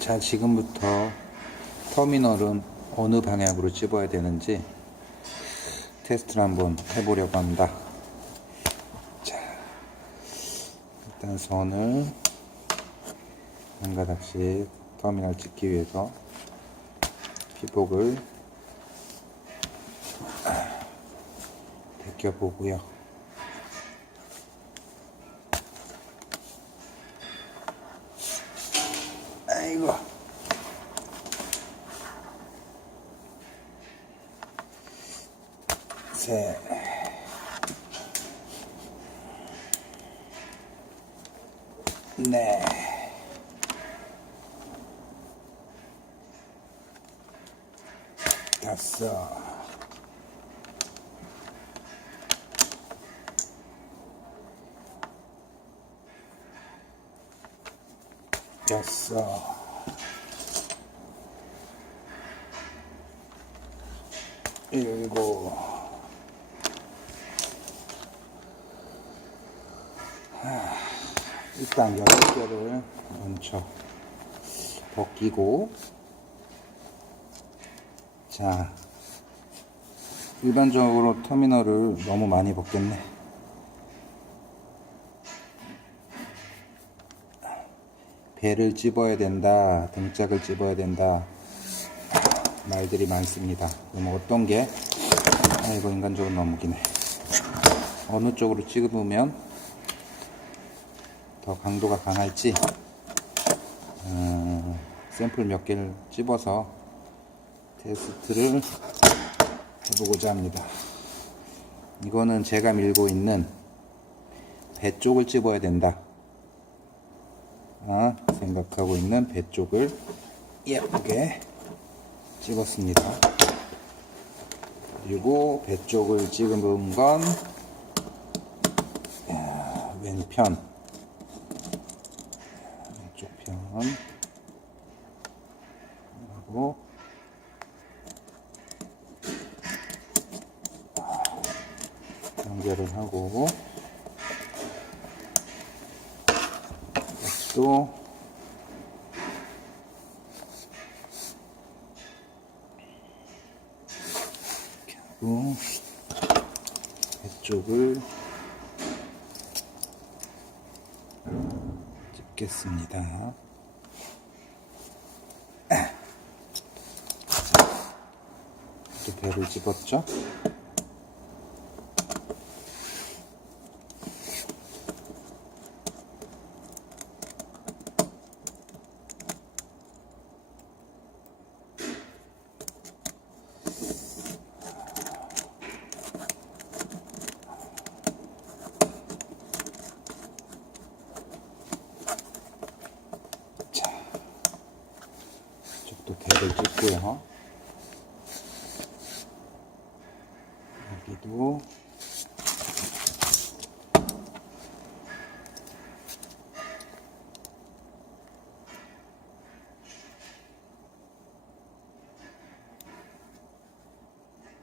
자, 지금부터 터미널은 어느 방향으로 집어야 되는지 테스트를 한번 해보려고 합니다. 자, 일단 선을 한 가닥씩 터미널 찍기 위해서 피복을 벗겨보고요. 아이고. 셋. 네. 다섯. 여섯. 일곱. 하, 일단 여덟 개를 먼저 벗기고 자 일반적으로 터미널을 너무 많이 벗겼네. 배를 집어야 된다 등짝을 집어야 된다. 말들이 많습니다. 그럼 어떤 게? 아이고 인간적으로 너무 기네. 어느 쪽으로 찍으면 더 강도가 강할지 음, 샘플 몇 개를 집어서 테스트를 해보고자 합니다. 이거는 제가 밀고 있는 배 쪽을 집어야 된다. 아, 생각하고 있는 배 쪽을 예쁘게 찍었습니다. 그리고 배 쪽을 찍은 건 야, 왼편 왼쪽 편 하고 연결을 하고 또 이렇게 하고 이쪽을 찍겠습니다. 또 배를 집었죠? 자, 이쪽도 배를 찍고요. 여기도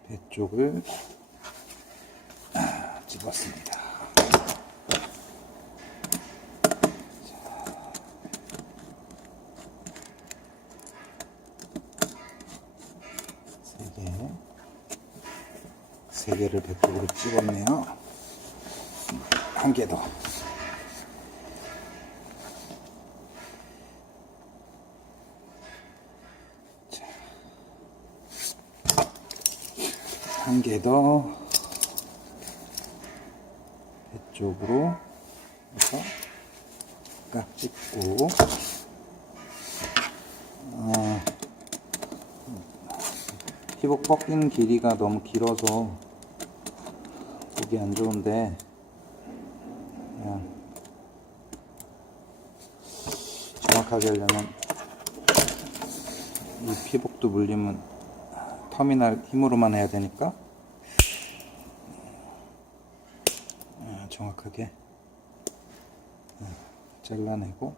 배 쪽을 아, 집었습니다. 세 개. 세 개를 배 쪽으로 찍었네요. 한 개 더. 자. 한개 더. 배 쪽으로 해서 깍 찍고. 어, 피복 뻗기는 길이가 너무 길어서 보기 안 좋은데. 그냥 정확하게 하려면 이 피복도 물리면 터미널 힘으로만 해야 되니까. 아, 정확하게. 아, 잘라내고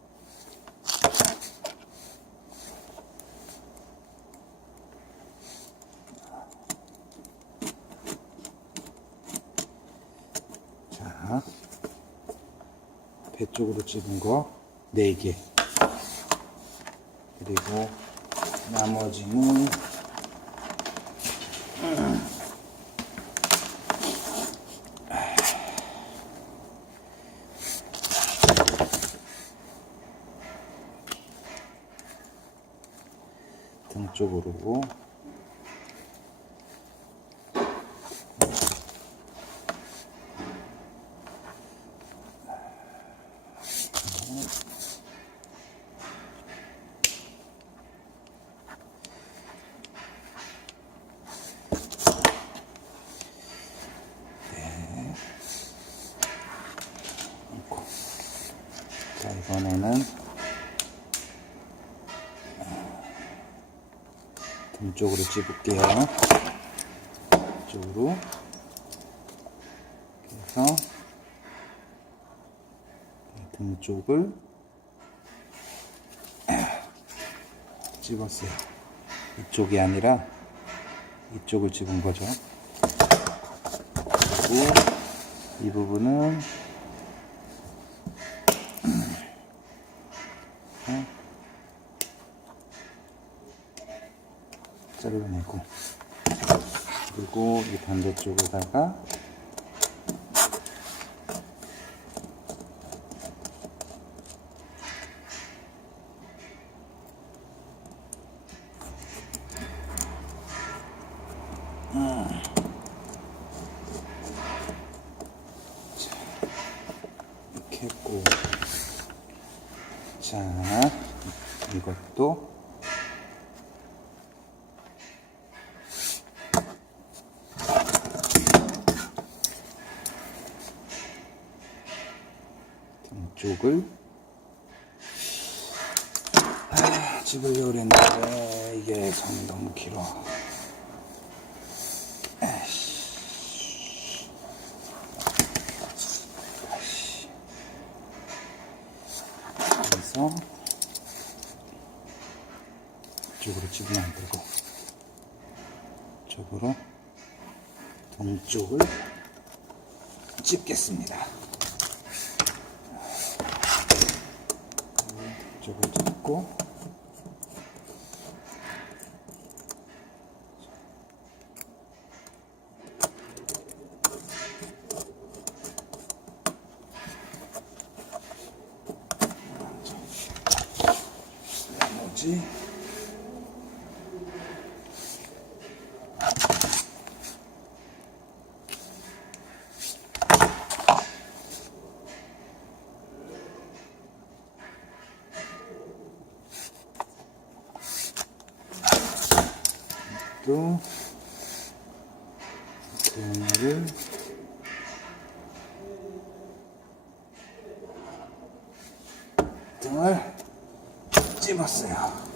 자, 배 쪽으로 찍은 거 4개. 그리고 나머지는 등 쪽으로 자 이번에는 등 쪽으로 찝을게요. 이쪽으로 그래서 등 쪽을 찝었어요. 이쪽이 아니라 이쪽을 찝은 거죠. 그리고 이 부분은 잘라내고 그리고 이 반대쪽에다가 음. 자, 이렇게 했고 자 이것도 등쪽을 아, 집으려고 그랬는데 이게 선이 너무 길어 에이씨. 아이씨. 그래서 이쪽으로 집으면 안 되고 이쪽으로 동쪽을 찝겠습니다. 이 또 등을 등을 찝었어요.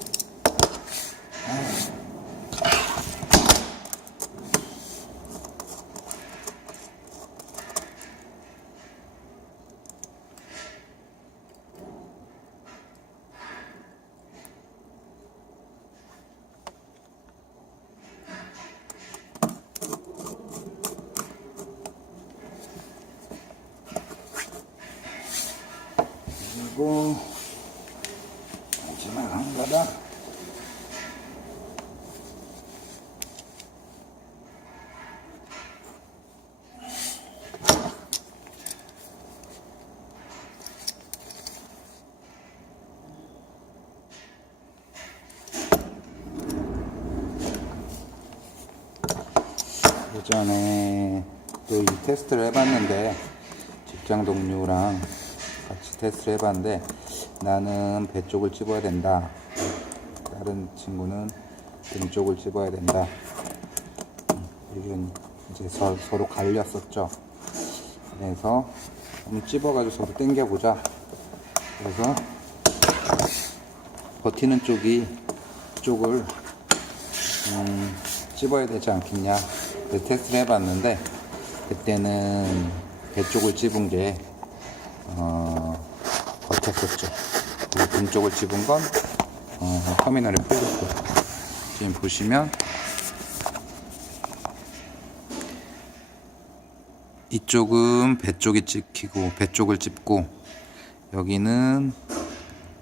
그리고 마지막 한 가닥 예전에 또 이 테스트를 해봤는데 직장 동료랑 같이 테스트를 해봤는데 나는 배 쪽을 찝어야 된다. 다른 친구는 등 쪽을 찝어야 된다. 음, 이건 이제 서, 서로 갈렸었죠. 그래서 한번 찝어가지고 서로 당겨보자. 그래서 버티는 쪽이 쪽을 음, 찝어야 되지 않겠냐. 테스트를 해봤는데 그때는 배 쪽을 찝은 게 어, 버텼었죠. 그리고 등 쪽을 집은 건 어, 터미널에 풀렸고. 지금 보시면 이쪽은 배 쪽이 찍히고 배 쪽을 찝고 여기는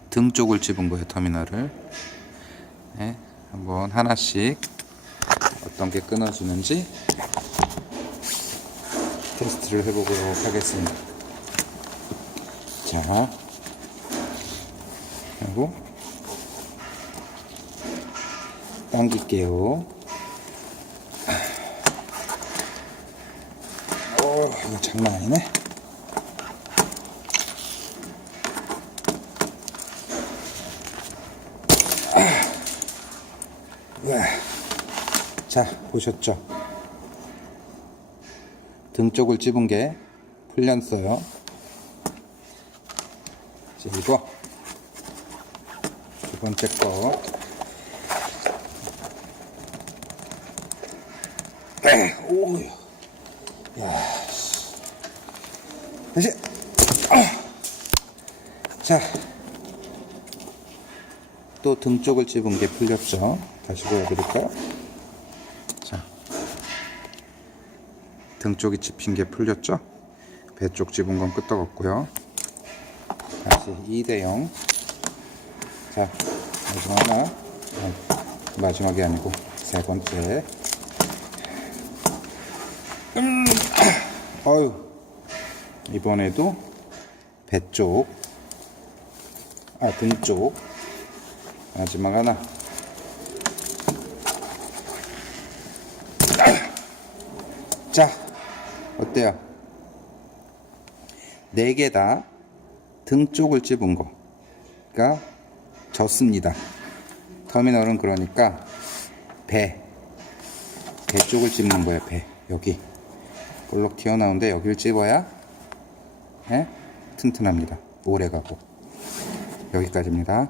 등 쪽을 집은 거예요 터미널을. 네, 한번 하나씩 어떤 게 끊어지는지 테스트를 해보도록 하겠습니다 자 그리고 당길게요 오 이거 장난 아니네 네. 자, 보셨죠? 등 쪽을 집은 게 풀렸어요. 이거 두 번째 거. 에, 오, 야, 씨. 이제, 아. 자, 또 등 쪽을 집은 게 풀렸죠. 다시 보여드릴까요? 자, 등 쪽이 집힌 게 풀렸죠? 배 쪽 집은 건 끄떡없고요. 다시 2대0. 자, 마지막 하나. 아, 마지막이 아니고 세 번째. 음, 아, 어유. 이번에도 배 쪽, 아, 등 쪽. 마지막 하나. 자, 어때요? 네 개 다 등 쪽을 집은 거가 졌습니다. 터미널은 그러니까 배, 배 쪽을 집는 거예요. 배 여기 볼록 튀어나오는데 여기를 집어야 예? 튼튼합니다. 오래 가고 여기까지입니다.